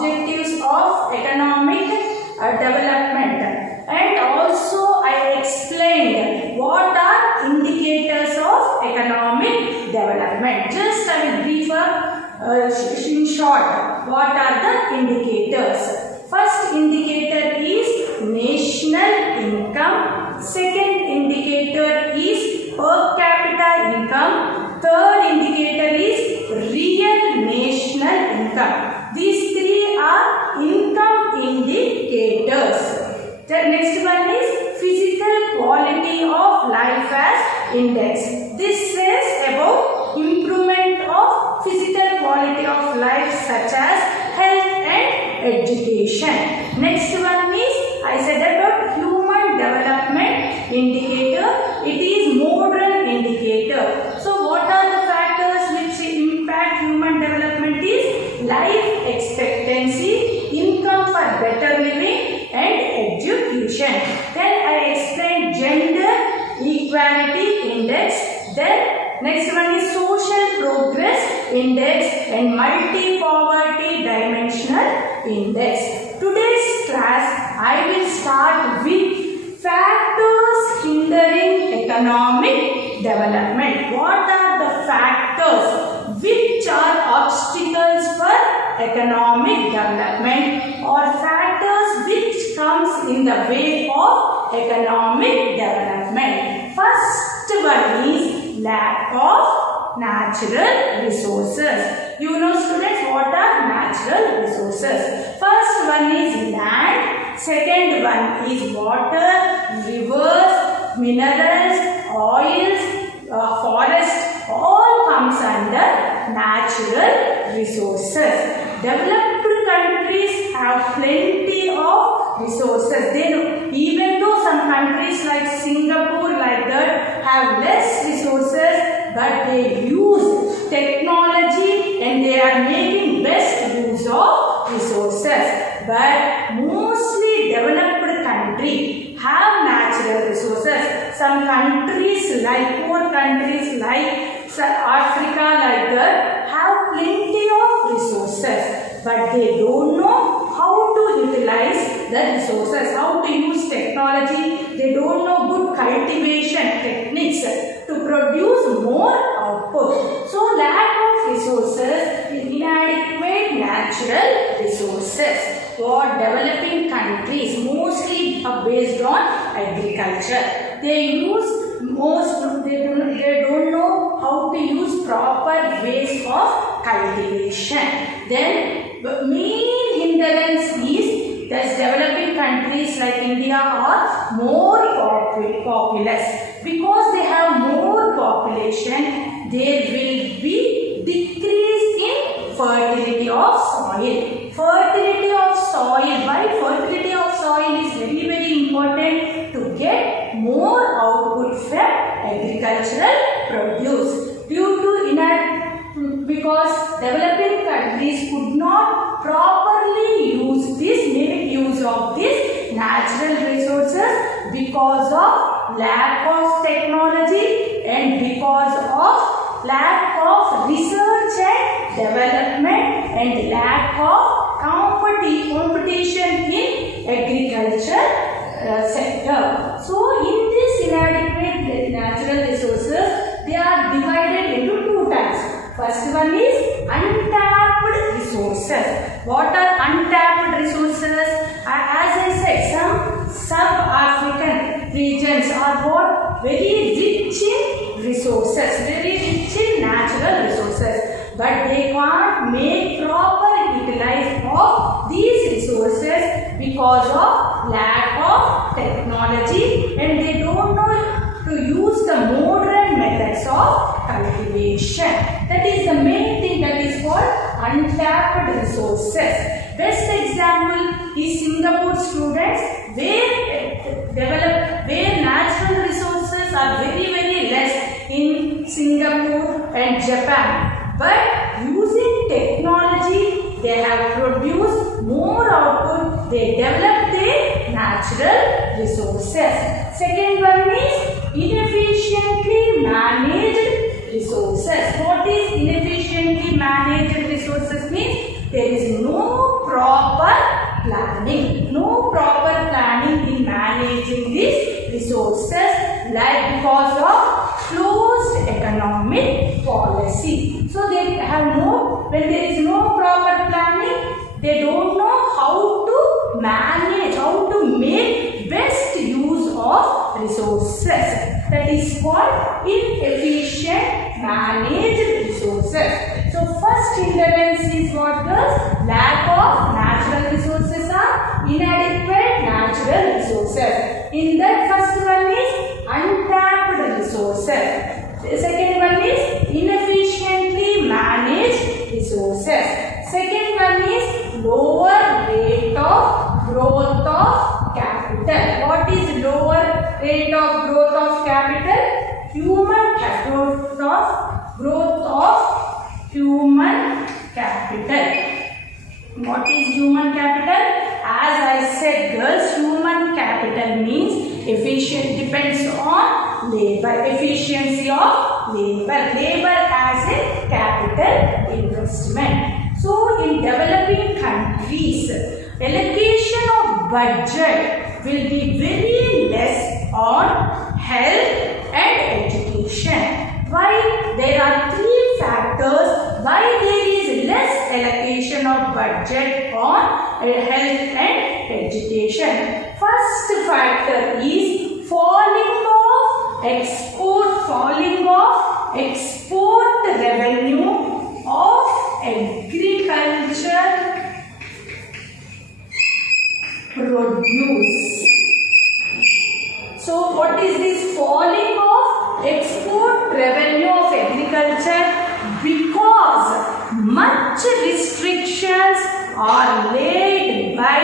objectives of economic development, and also I explained what are indicators of economic development. Just I will brief in short what are the indicators. First indicator is national income, second indicator is per capita income, third indicator is real national income. These three are income indicators. The next one is physical quality of life as index. This says about improvement of physical quality of life such as health and education. Next one is I said about human development indicator. It is modern indicator. So what are the factors which impact human development is life expectancy, income for better living and education. Then I explained gender equality index. Then next one is social progress index and multi-poverty dimensional index. Today's class I will start with factors hindering economic development. What are the factors which are obstacles for economic development or factors which comes in the way of economic development? First one is lack of natural resources. You know students what are natural resources. First one is land, second one is water, rivers, minerals, oils, forest, all comes under natural resources. Developed countries have plenty of resources. Even though some countries like Singapore like that have less resources, but they use technology and they are making best use of resources. But mostly developed country have natural resources. Some countries like poor countries like Africa like that have plenty of resources, but they don't know how to utilize the resources, how to use technology. They don't know good cultivation techniques to produce more output. So lack of resources is inadequate natural resources. For developing countries mostly are based on agriculture. They don't know how to use proper ways of cultivation. Then the main hindrance is that developing countries like India are more populous. Because they have more population, there will be decrease in fertility of soil. Fertility of soil. Why fertility of soil is very, very important to get more output from agricultural produce. Because developing countries could not properly make use of these natural resources because of lack of technology and because of lack of research and development and lack of competition in agriculture sector. So in this inadequate natural resources, they are divided into two types. First one is untapped resources. What are untapped resources? As I said, some sub-African regions are what? Very rich in resources, very rich in natural resources, but they can't make proper utilize of these resources because of lack of technology, and they don't know to use the modern methods of cultivation. That is the main thing that is called untapped resources. Best example is Singapore students, where natural resources are very, very less in Singapore and Japan. But using technology, they have produced more output. They develop their natural resources. Second one is inefficiently managed resources. What is inefficiently managed resources means? There is no proper planning. No proper planning in managing these resources, like because of closed economic policy. So they have no, when there is no proper planning, they don't know how to manage, how to make best use of resources. That is called inefficient managed resources. So first hindrance is what, girls? Lack of natural resources or inadequate natural resources. In that, first one is untapped resources. The second one is inefficiently managed resources. Second one is lower rate of growth of capital. What is lower rate of growth of capital? Human capital of growth of human capital. What is human capital? As I said, girls, human capital means efficient, depends on labor, efficiency of labor. Labor as a capital investment. So in developing countries, allocation of budget will be very less on health and education. Why? There are three factors why there is less allocation of budget on health and education. First factor is falling of export revenue of agriculture produce. So what is this falling of export revenue of agriculture? Because much restrictions are laid by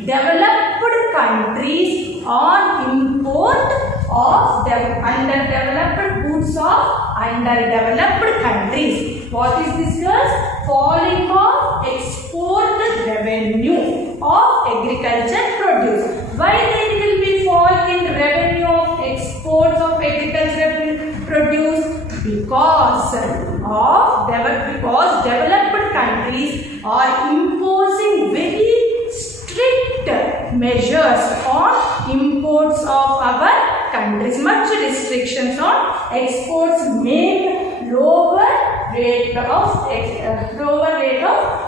developed countries on import of underdeveloped goods of underdeveloped countries. What is this, girls? Falling of export revenue of agriculture produce. Why there will be fall in revenue of exports of agriculture produce? Because developed countries are imposing very strict measures on imports of our countries. Much restrictions on exports make lower rate of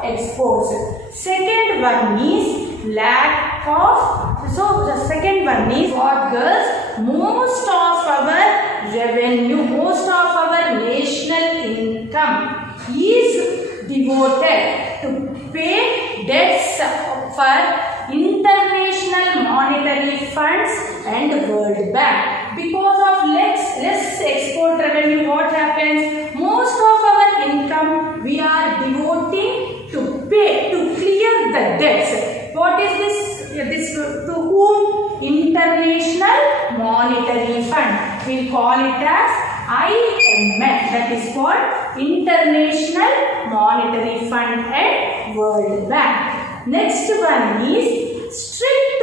exports. Second one is lack of. So the second one is what, girls? Most of our revenue, most of our national income is devoted to pay debts for International Monetary Funds and World Bank. Because of less export revenue, what happens? Most of our income we are devoting to pay, to clear the debts. What is this? This to whom? International Monetary Fund. We call it as IMF. That is called International Monetary Fund and World Bank. Next one is strict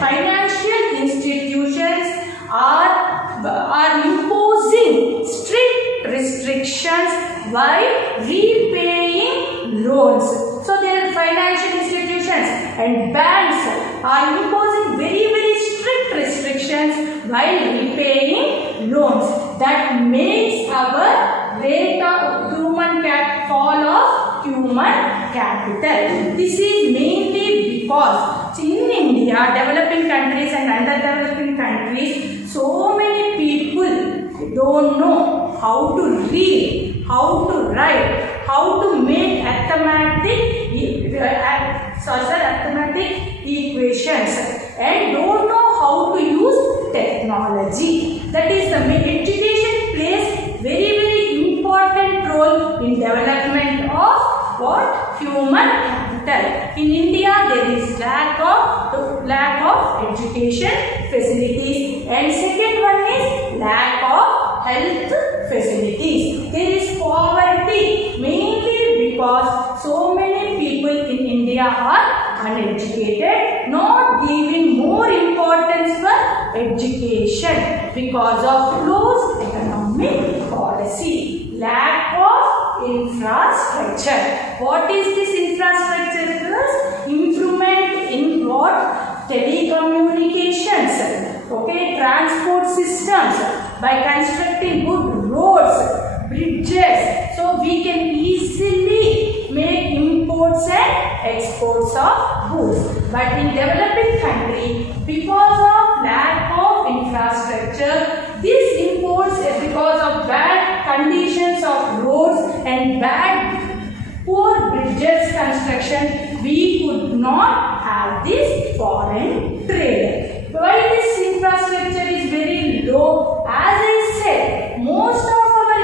financial institutions are imposing strict restrictions while repaying loans. So there are financial institutions and banks are imposing very strict restrictions while repaying loans. That makes our rate of fall of human capital. This is mainly because in India, developing countries and underdeveloping countries, so many people don't know how to read, how to write, how to make arithmetic equations, and don't know how to use technology. That is the education plays very important role in development of what? Human capital. In India, there is lack of education facilities, and second one is lack of health facilities. There is poverty mainly because so many people in India are uneducated, not giving more importance for education because of closed economic policy. Lack of infrastructure. What is this infrastructure? by constructing good roads, bridges, so we can easily make imports and exports of goods. But in developing country, because of lack of infrastructure, these imports, because of bad conditions of roads and poor bridges construction, we could not have this foreign trade. Why this infrastructure is very low? As I said, most of our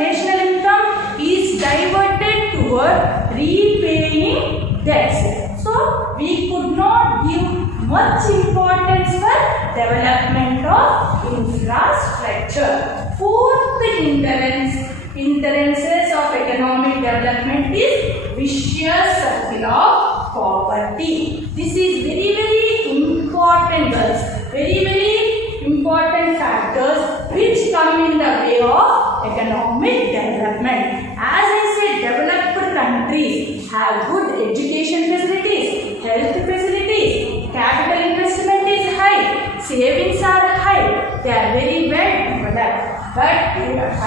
national income is diverted toward repaying debts. So we could not give much importance for development of infrastructure. Fourth hindrances of economic development is vicious circle of poverty. This is very important, girls. Very important factors which come in the way of economic development. As I said, developed countries have good education facilities, health facilities, capital investment is high, savings are high, they are very well developed. But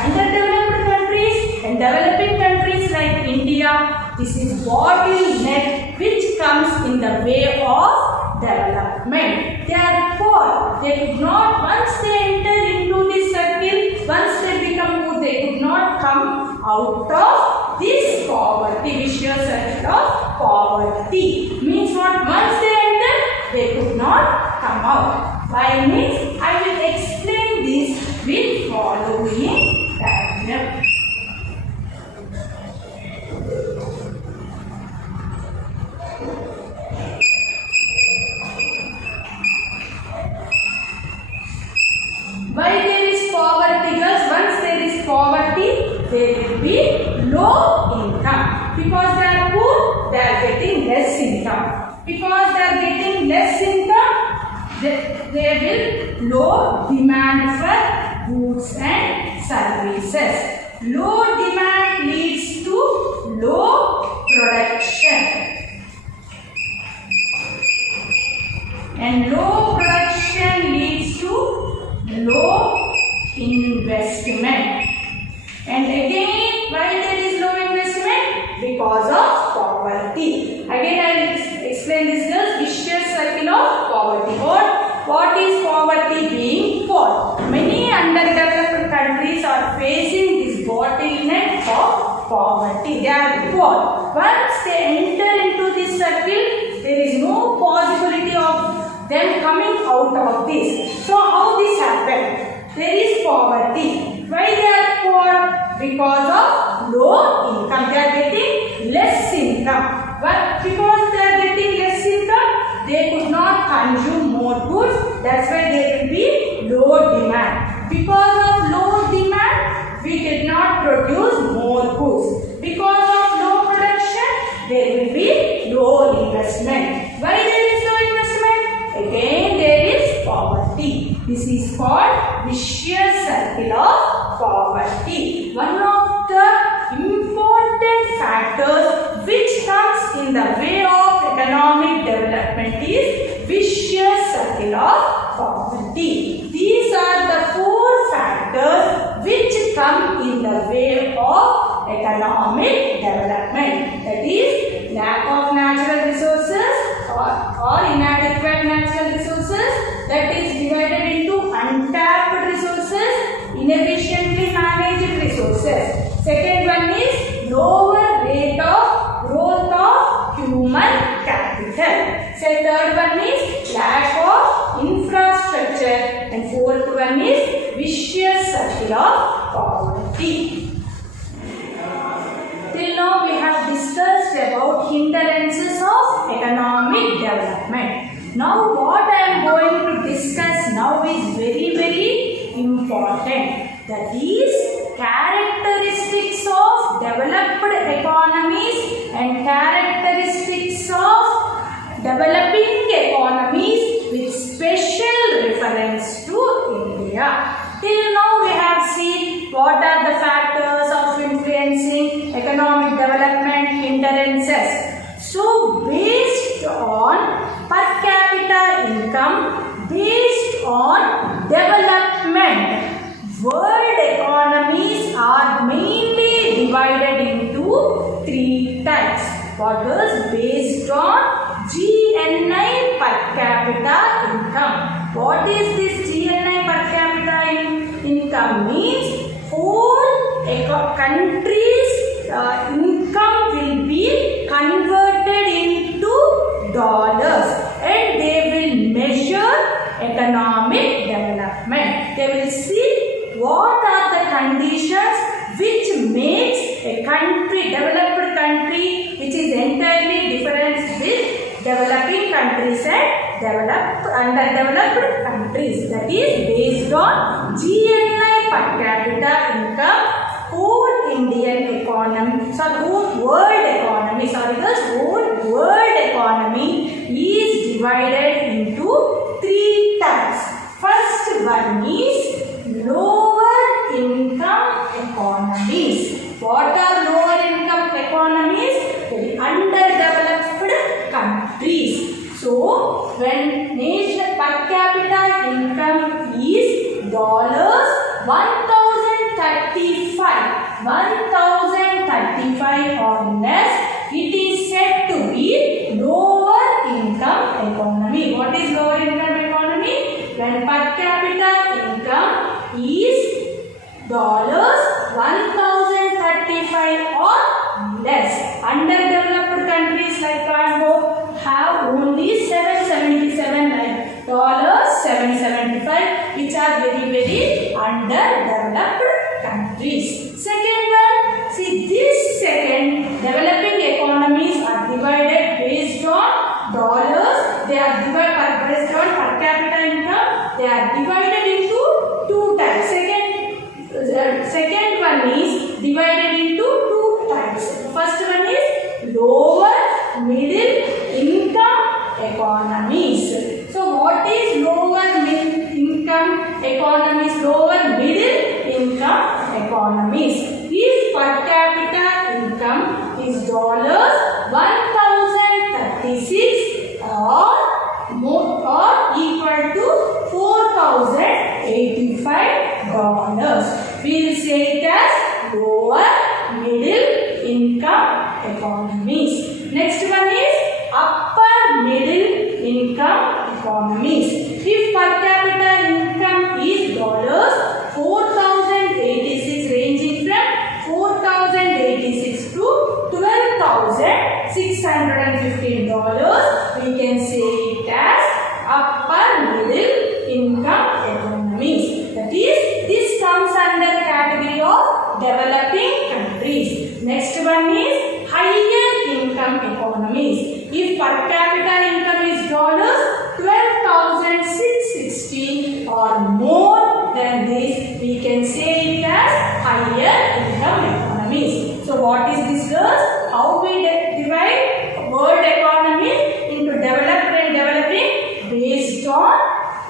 underdeveloped countries and developing countries like India, this is bottleneck which comes in the way of development. They are poor. They could not, once they enter into this circle, once they become good, they could not come out of this poverty, vicious circle of poverty. Means what? Once they enter, they could not come out. Why means? I will explain this with following diagram. Why there is poverty, girls? Once there is poverty, there will be low income. Because they are poor, they are getting less income. Because they are getting less income, there will low demand for goods and services. Low demand leads to low production. And low production leads to low investment. And again, why there is low investment? Because of poverty. Again, I will explain this, girls. Vicious circle of poverty. What is poverty? Being poor. Many underdeveloped countries are facing this bottleneck of poverty. They are poor. Once they enter into this circle, there is no possibility of them coming out of this. So how this happened? There is poverty. Why they are poor? Because of low income. They are getting less income. But because they are getting less income, they could not consume more goods. That's why there will be low demand. Because of low demand, we cannot produce more goods. Because of low production, there will be low investment. Why there is low investment? Again, there is poverty. This is called vicious circle of poverty. One of the important factors which comes in the way of economic development is vicious circle of poverty. These are the four factors which come in the way of economic development. That is lack of natural resources or inadequate natural resources, that is divided into untapped resources, inefficiently managed resources. Second one is lower rate of growth of human capital. So third one is lack of infrastructure, and fourth one is vicious circle of poverty. Till now we have discussed about hindrances of economic development. Now what I am going to discuss now is very important. That is characteristics of developed economies and characteristics of developing economies with special reference to India. Till now we have seen what are the factors of influencing economic development, hindrances. So based on per capita income, based on development, capita income. What is this GNI per capita income? Means whole country's income will be converted into dollars and they will measure economic development. They will see what are the conditions which makes a country, developed country, which is entirely different with developing countries and underdeveloped countries. That is based on GNI per capita income. Whole Indian economy, whole world economy, whole world economy is divided into three types. First one is lower income economies. What are lower income economies? Very underdeveloped countries. So, when nation per capita income is $1035 or less, it is said to be lower income economy. What is lower income economy? When per capita income is $1035 or less. Underdeveloped countries like Congo have only $775, which are very underdeveloped countries. Second one, see this second, developing economies are divided based on dollars. They are divided based on per capita income. They are divided into two types. Second one is divided into two types. First one is lower middle income economies. So what is lower middle income economies? Lower middle income economies. If per capita income is $1036 or more or equal to $4085, we will say it as lower middle income economies. Next one is upper middle income economies. If per capita income is $4086, ranging from $4086 to $12,615, we can say it as upper middle income economies. That is, this comes under category of developing countries. Next one is higher income economies. If per capita income is $12,660 or more than this, we can say it as higher income economies. So what is this, girls? How we divide world economy into developed and developing based on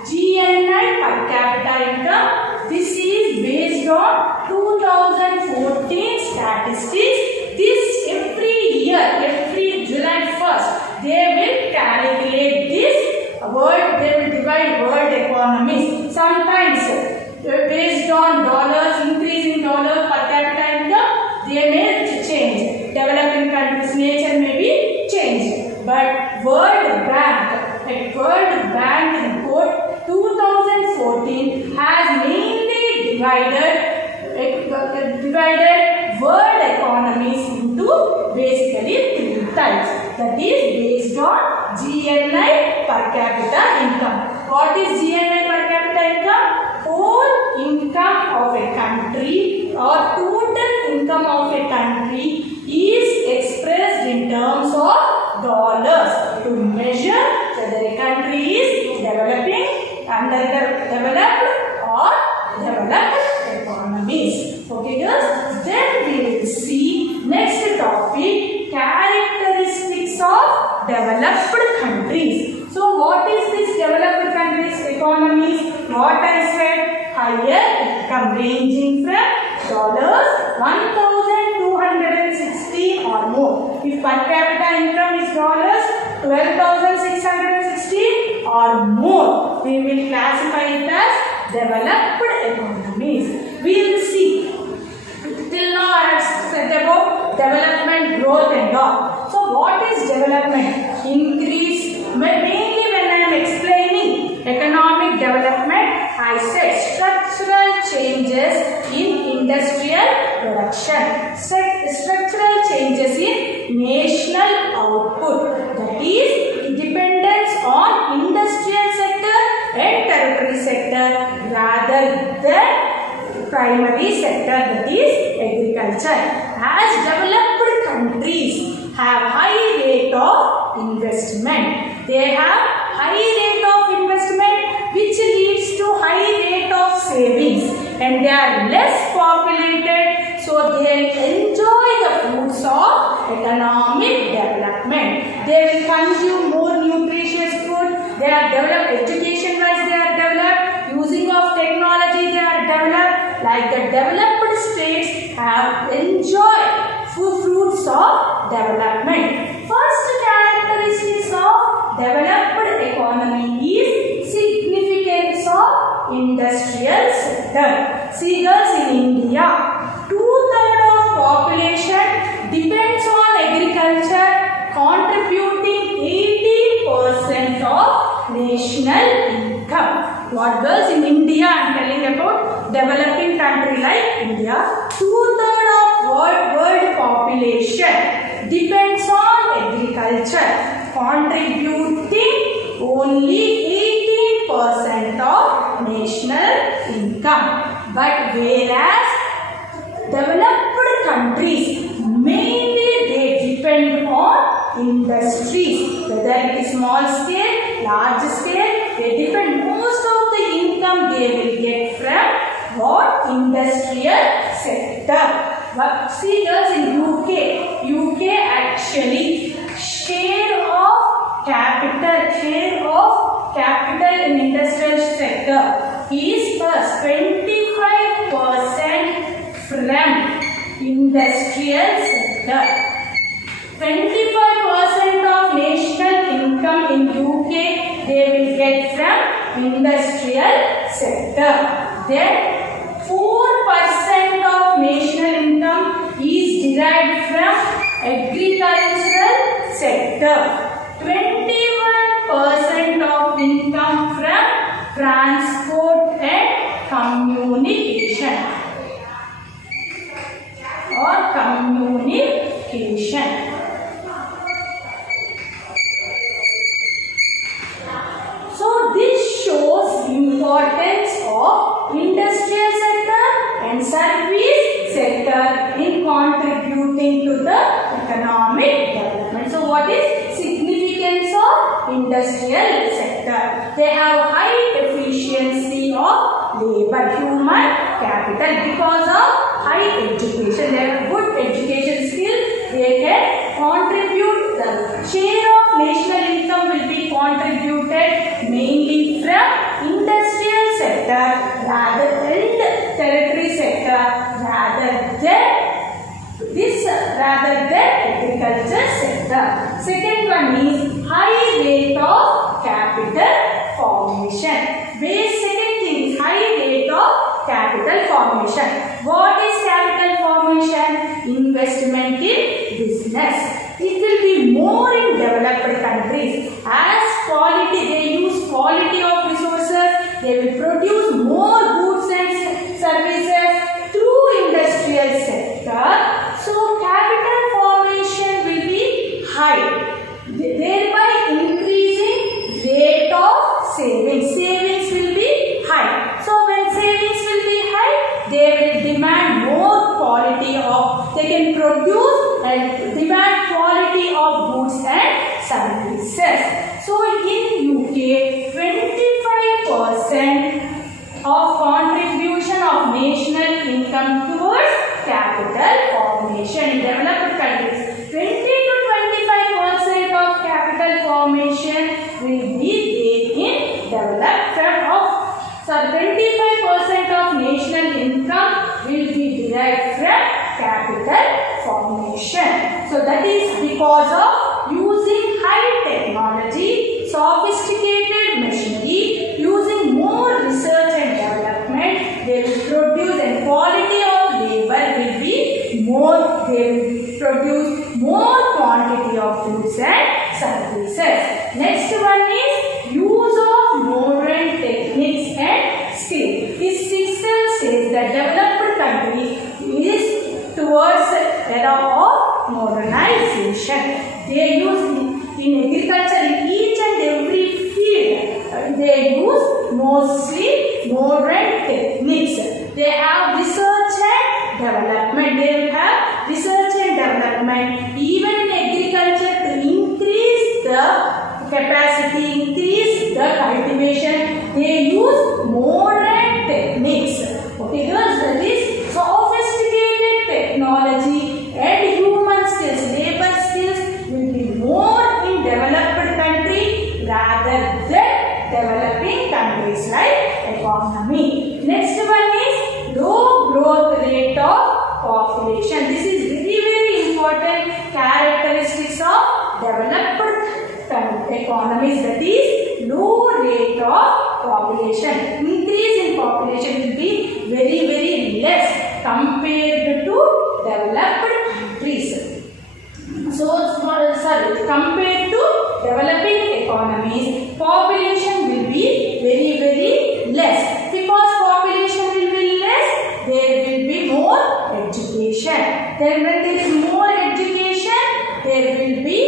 GNI per capita income. This is based on 2014 statistics. This every year, every July 1st, they will calculate this world, they will divide world economies. Sometimes based on dollars, increase in dollar per capita income, they may change. Developing countries' nature may be changed. But World Bank report 2014 has mainly divided world economies into basically three types. That is based on GNI per capita income. What is GNI per capita income? Whole income of a country or total income of a country is expressed in terms of dollars to measure whether a country is developing, underdeveloped or developed economies. Okay girls, then we will see next topic, characteristics of developed countries. So what is this developed countries economies? What I said, higher income ranging from $1,260 or more. If per capita income is $12,660 or more, we will classify it as developed economies. We will see. Till now I have said about development, growth and all. So what is development? Increase. Mainly when I am explaining development, I said structural changes in industrial production, structural changes in national output, that is dependence on industrial sector and tertiary sector rather than primary sector, that is agriculture. As developed countries have high rate of investment, they have high rate of investment which leads to high rate of savings, and they are less populated, so they enjoy the fruits of economic development. They will consume more nutritious food, they are developed education wise, they are developed using of technology, they are developed. Like the developed states have enjoyed fruits of development. First characteristics of developed economy is significance of industrial sector. See girls, in India, 2/3 of population depends on agriculture, contributing 80% of national income. What girls, in India, I am telling about developing country like India, 2/3 of world population depends on agriculture, contributing only 18% of national income. But whereas developed countries mainly they depend on industries, whether it is small scale, large scale, they depend, most of the income they will get from what? Industrial sector. But see girls, in UK actually share of capital in industrial sector is first 25% from industrial sector. 25% of national income in UK they will get from industrial sector. Then 4% of national income is derived from agricultural sector. 21% of income from transport and communication. So this shows importance of industrial sector and service sector in contributing to the economic development. So what is significance of industrial sector? They have high efficiency of labor, human capital, because of high education. They have good education skill. They can contribute. The share of national income will be contributed mainly from industrial sector rather than tertiary sector rather than agriculture sector. Second one is high rate of capital formation. Second thing is high rate of capital formation. What is capital formation? Investment in business. It will be more in developed countries. As quality, they use quality of resources. They will produce more goods and services through industrial sector. So capital formation will be high, thereby increasing rate of savings. Savings will be high. So when savings will be high, they will demand more quality of, they can produce and demand quality of goods and services. So in UK, 25% of contribution of national income towards capital formation. In developed countries, 20 to 25% of capital formation will be there in developed of 25% of national income will be derived from capital formation. So that is because of using high technology, sophisticated machinery, using more research and development, they will produce, and quality of labor will be more, they will produce more quantity of goods and services. Next one is use of modern techniques they use mostly modern techniques. They have research and development. They will have research and development. Even in agriculture, to increase the capacity, increase the cultivation, they use modern techniques. Okay, girls, that is sophisticated technology and human skills, labor skills will be more in developed country rather than developing countries like economy. Next one is low growth rate of population. This is very important characteristics of developed economies, that is low rate of population. Increase in population will be very less compared to developed countries. So, compared to developing economies, population will be very less. Because population will be less, there will be more education. Then when there is more education, there will be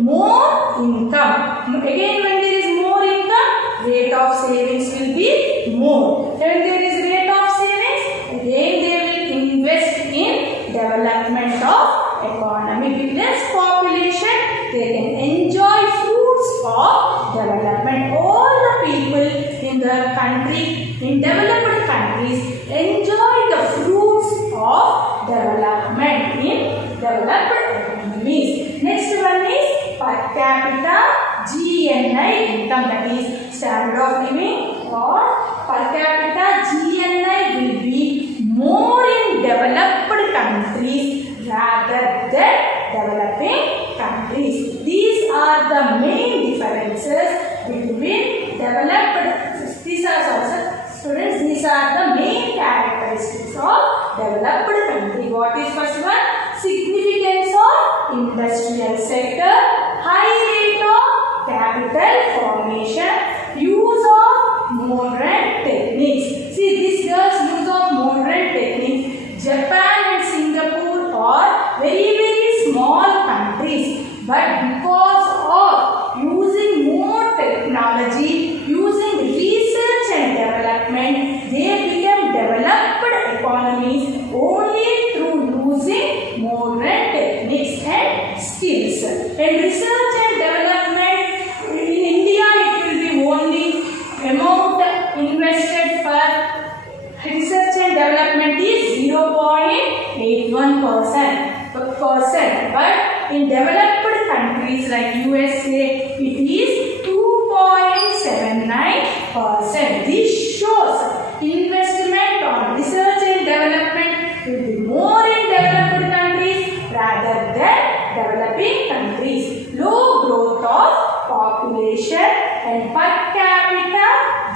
more income. Again, when there is more income, rate of savings will be more. When there is rate of savings, again they will invest in development of economy. With less population, they can enjoy fruits of development. All the people in the country, in developed countries, enjoy the fruits of development in developed economies. Next one is per capita GNI income, that is standard of living, or per capita GNI will be more in developed countries rather than developing countries. These are the main differences between developed. These are also, students, these are the main characteristics of developed country. What is first one? Significance of industrial sector, high rate of capital formation, use of modern techniques. See, this girls use of modern techniques. Japan and Singapore are very small countries, but because of using more technology, using research and development, they become developed economies only through using modern techniques and skills. And research and development, in India it will be only amount invested for research and development is 0.81%. But in developed countries like USA, it is 2.79%. This shows investment on research and development will be more in developed countries rather than developing countries. Low growth of population and per capita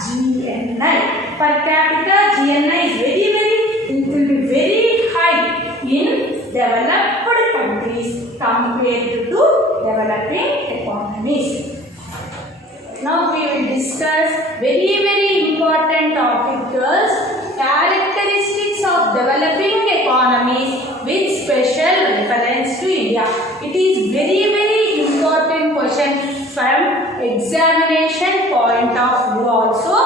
GNI. Per capita GNI is it will be very high in developed countries compared to developing economies. Now we will discuss very important topic, girls. Characteristics of developing economies with special reference to India. It is very important question from examination point of view also.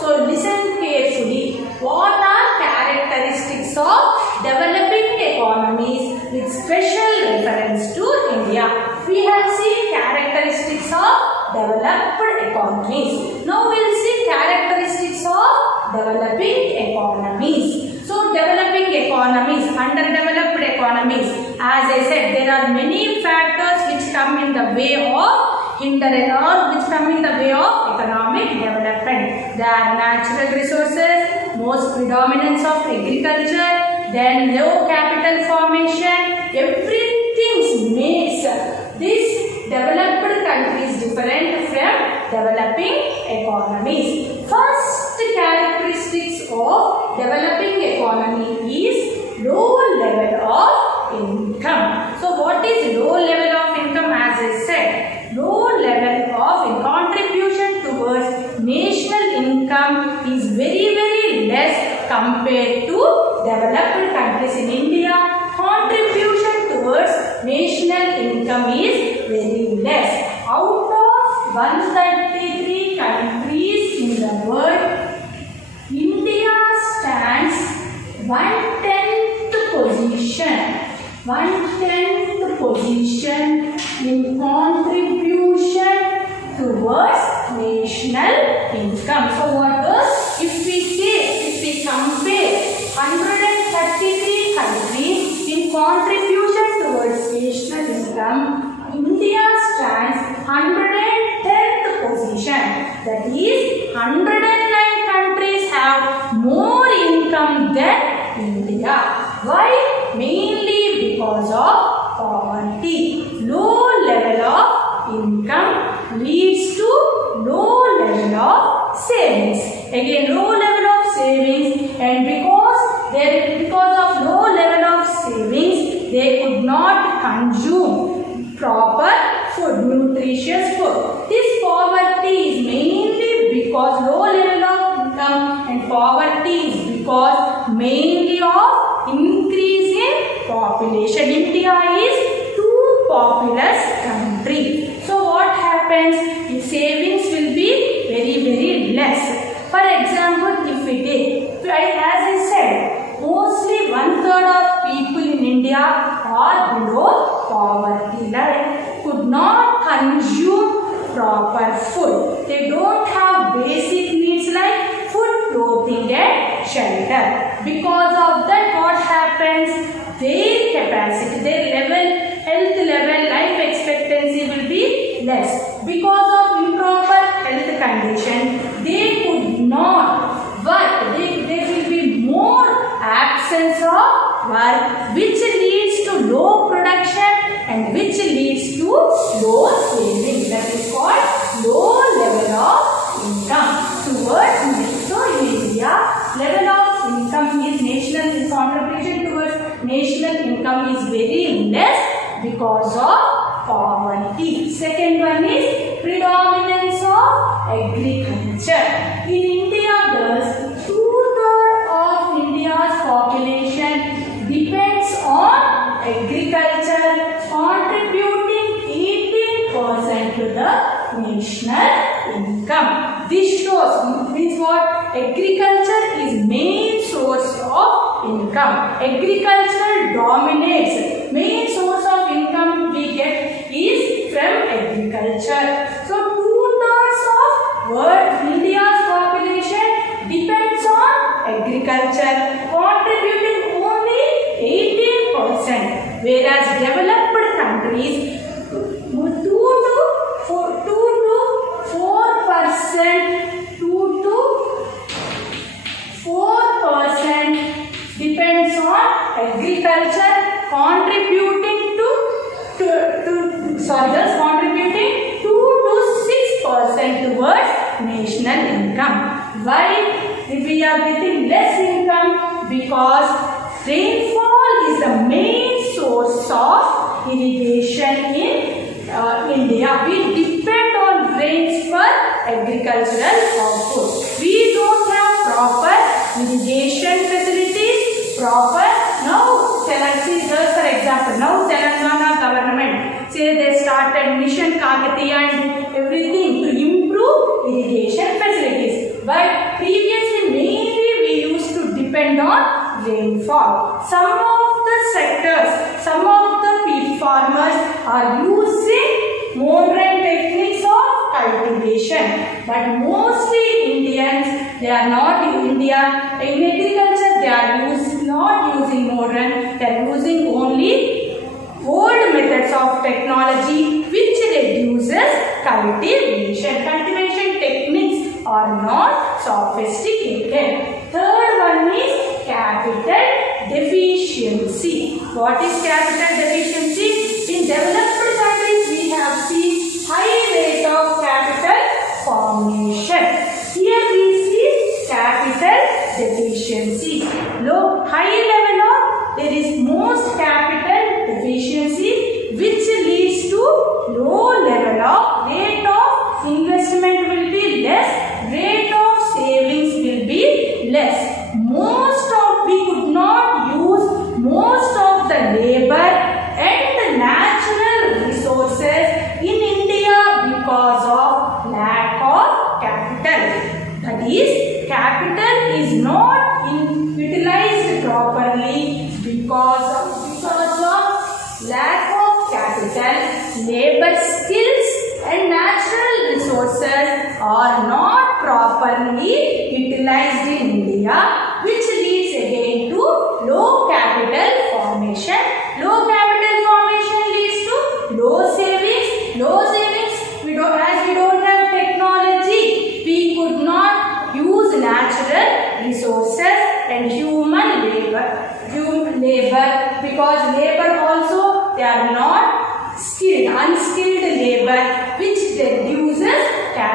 So listen carefully. What are characteristics of developing economies with special reference to India? We have seen characteristics of developed economies. Now we will see characteristics of developing economies. So developing economies, underdeveloped economies, as I said, there are many factors which come in the way of hindrance or which come in the way of economic development. There are natural resources, most predominance of agriculture, then low capital formation. Everything makes this developed countries different from developing economies. First characteristics of developing economy is low level of income. So what is low level of income? As I said, low level of contribution towards national income is very less compared to developed countries. In India, contribution towards national income is very less. Out of 133 countries the world, India stands 1/10th position. 1/10th position in contribution towards national income. So what is, if we compare 133 countries in contribution towards national income, India stands 110th position. That is, 109 countries have more income than India. Why? Mainly because of poverty. Low level of income leads to low level of savings. Again, low level of savings, and because of low level of savings, they could not consume proper food, nutritious food. This poverty is mainly because low level of income, and poverty is because mainly of increase in population. India is too populous country. So what happens? The savings will be very less. For example, if we take, as I said, mostly 1/3 of people in India are below poverty line, could not consume proper food. They don't have basic needs like food, clothing and shelter. Because of that, what happens? Their capacity, their level, health level, life expectancy will be less. Because of improper health condition, they could not work. There will be more absence of work, which leads to low production and which leads to low saving. That is called low level of income towards. So in India, level of income is national contribution towards national income is very less because of poverty. Second one is predominance of agriculture. In India, thus 2/3 of India's population depends on agriculture, contributing 18% to the national income. This shows, means what? Agriculture is main source of income. Agriculture dominates. Main source of income we get is from agriculture. So 2/3 of world India's population depends on agriculture, contributing only 18%, whereas developed countries 2 to 4% depends on agriculture, contributing contributing 2 to 6% towards national income. Why we are getting less income? Because rainfall is the main source of irrigation in India. We depend on rains for agricultural output. We don't have proper irrigation facilities, proper. Now, for example, now Telangana government say they started Mission Kakatiya and everything to improve irrigation facilities. But previously, mainly we used to depend on rainfall. Some of the sectors, some of the farmers are using modern techniques of cultivation, but mostly Indians, they are not in India. In agriculture, they are not using modern, they are using only old methods of technology which reduces cultivation. Cultivation techniques are not sophisticated. Third one is capital deficiency. What is capital deficiency? In developed countries, we have seen high rate of capital formation. Here we see capital deficiency. High level of, there is most capital deficiency, which leads to low level of rate of investment will be less, rate of savings will be less. We could not use most of the labor and the natural resources in India because of lack of capital. That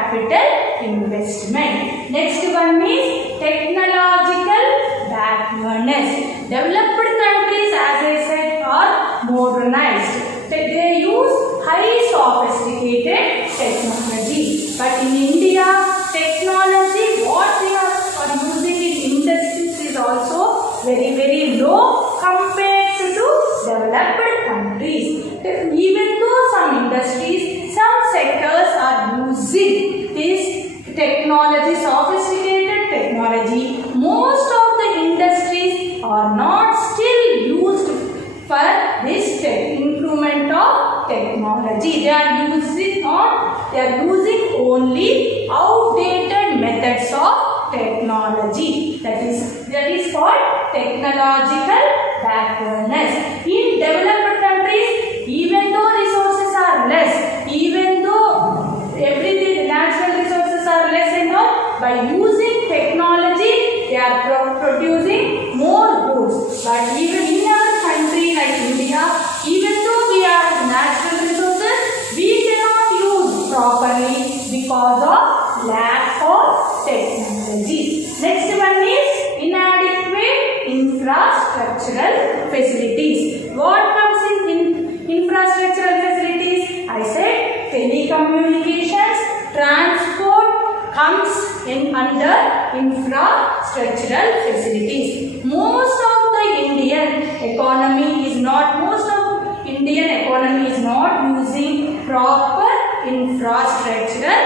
capital investment. Next one is technological backwardness. Developed countries, as I said, are modernized. They use high sophisticated technology. But in India, technology what we are using in industries is also very, very low compared to developed countries. Even though some industries, some sectors are using this technology, sophisticated technology, most of the industries are not still used for this improvement of technology. They are using only outdated methods of technology. That is called technological backwardness. In developed countries, even though resources are less, even though everything natural resources are less and all, by using technology they are producing more goods. But even in our country like India, even though we have natural resources, we cannot use properly because of lack of technology. Next one is inadequate infrastructural facilities. What comes in infrastructural facilities? I said telecommunications, transport comes in under infrastructural facilities. Most of the Indian economy is not using proper infrastructural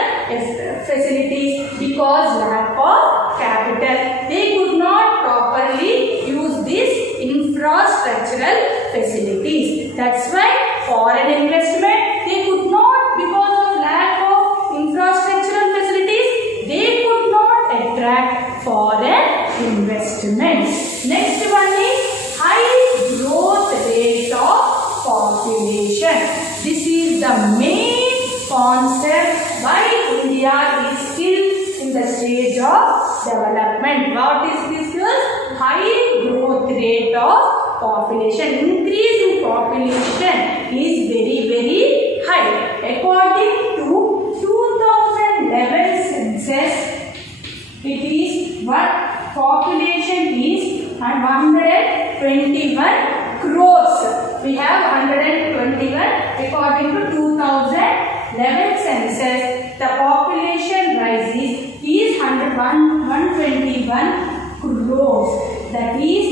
facilities because lack of capital. They could not properly use these infrastructural facilities. That's why foreign investment they could not, because of lack of infrastructural facilities, they could not attract foreign investment. Next one is high growth rate of population. This is the main concept why India is still in the stage of development. What is this? High growth rate of population. Increase in population is very, very high. According to 2011 census, it is what population is 121 crores. We have 121 according to 2011 census. The population rises is 121 crores. That is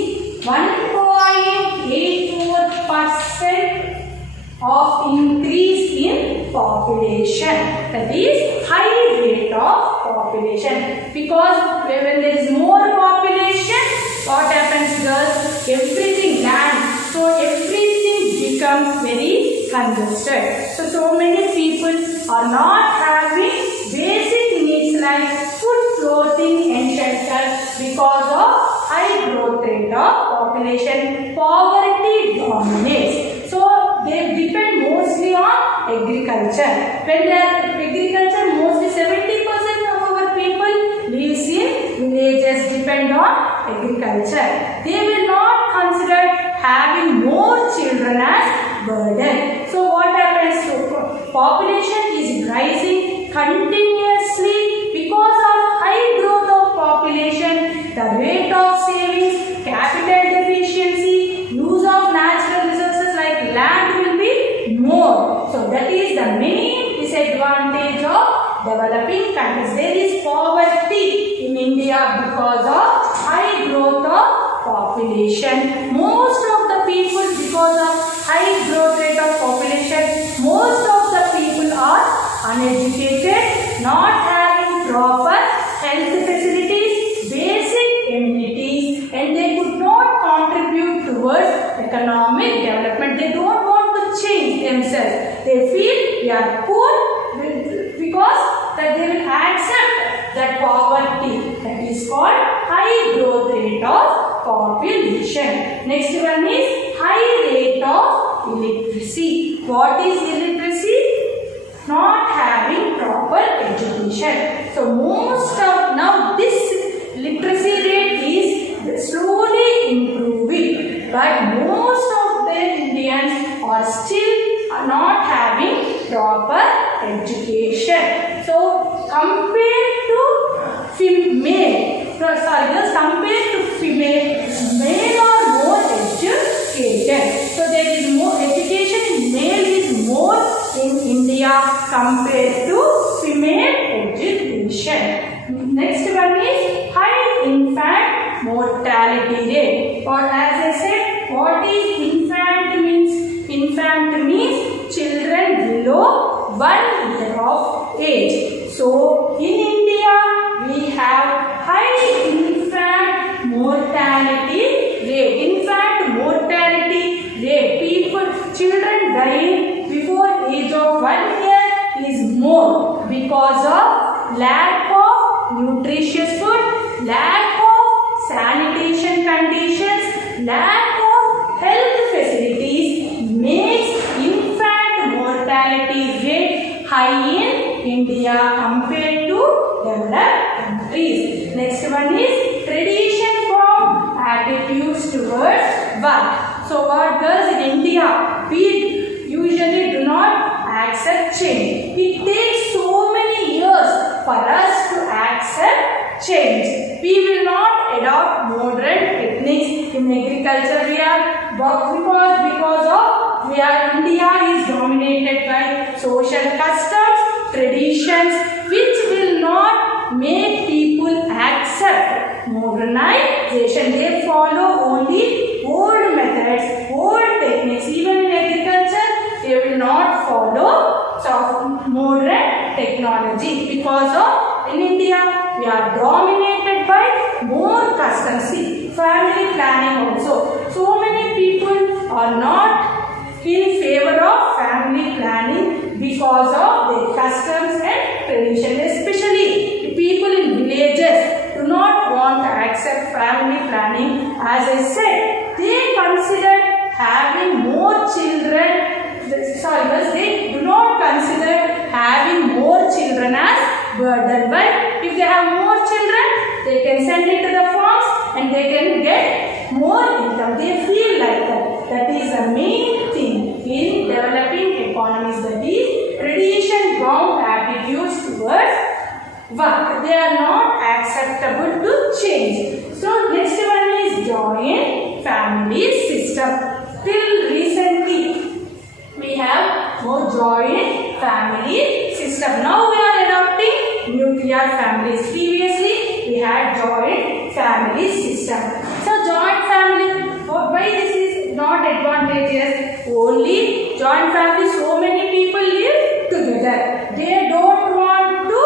1.84% of increase in population. That is high rate of population. Because when there is more population, what happens, girls? Everything land. So everything becomes very congested. So many people are not having basic needs like food, clothing and shelter because of high growth rate of population. Poverty dominates. So they depend mostly on agriculture. When they are agriculture, mostly 70% of our people lives in villages, depend on agriculture. They will not consider having more children as burden. So what happens? So population is rising continuously because of high growth of population. The rate of savings, capital deficiency, use of natural resources like land will be more. So that is the main disadvantage of developing countries. There is poverty in India because of high growth of population. Most of the people, because of high growth rate of population, most of the people are uneducated, not having proper health facilities, basic amenities, and they could not contribute towards economic development. They don't want to change themselves. They feel we are poor because that they will accept that poverty. That is called high growth rate of population. Next one is high rate of illiteracy. What is illiteracy? Not having proper education. So most of now this literacy rate is slowly improving, but most of the Indians are still not having proper education. So compared to female, sorry, girls compared to female, male are more educated. So there is more education in male is more in India compared to female education. Next one is high infant mortality rate. Or as I said, what is infant means? Infant means children below 1 year of age. So in India we have high infant mortality rate. Infant mortality rate, children dying before age of 1 year is more because of lack of nutritious food, lack of sanitation conditions, lack of health facilities makes infant mortality rate high in India compared to developed countries. Next one is tradition from attitudes towards work. So what girls in India, we usually do not accept change. It takes so many years for us to accept change. We will not adopt modern techniques in agriculture. India is dominated by social customs, traditions, which will not make people accept modernization. They follow only old methods, old techniques. Even in agriculture, they will not follow modern technology because of in India we are dominated by more customs. See, family planning also. So many people are not in favor of family planning because of their customs and tradition. Especially people in villages do not want to accept family planning. As I said, they consider having more children. Sorry, but they do not consider having more children as burden. But if they have more children, they can send it to the farms and they can get more income. They feel like that. That is the main thing in developing economies. That is tradition-bound attitudes towards work. They are not acceptable to change. So next one is joint family system. Till recently, we have more joint family system. Now we are adopting nuclear families. Previously, we had joint family system. So joint family, why this is not advantageous? Only joint family, so many people live together. They don't want to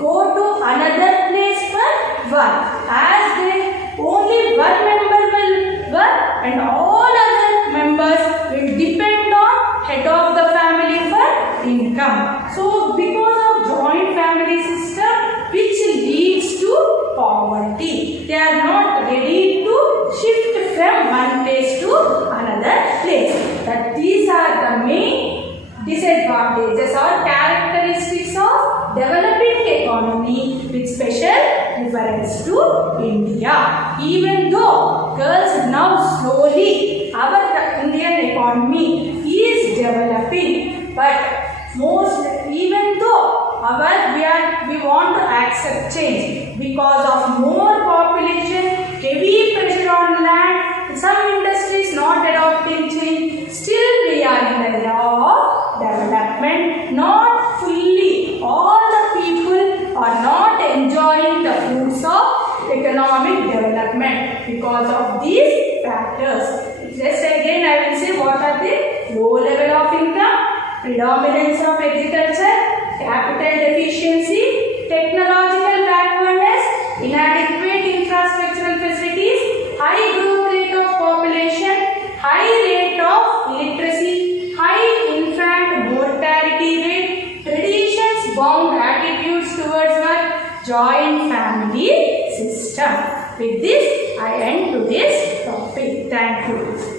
go to another place for work. As they only one member will work and all other members will depend on head of the family for income. So because of joint family system, which leads to poverty, they are not ready to shift from one place to another place. That these are the main disadvantages or characteristics of developing economy with special reference to India. Even though girls now slowly our Indian economy is developing, but even though we want to accept change because of more population, heavy pressure on land, some industries not adopting change, still we are in the era of development. Not fully, all the people are not enjoying the fruits of economic development because of these factors. Just again I will say what are the low level of income, predominance of agriculture, capital deficiency, technological backwardness, inadequate infrastructural facilities, high growth rate of population, high rate of illiteracy, high infant mortality rate, traditions bound attitudes towards work, joint family system. With this, I end today's topic. Thank you.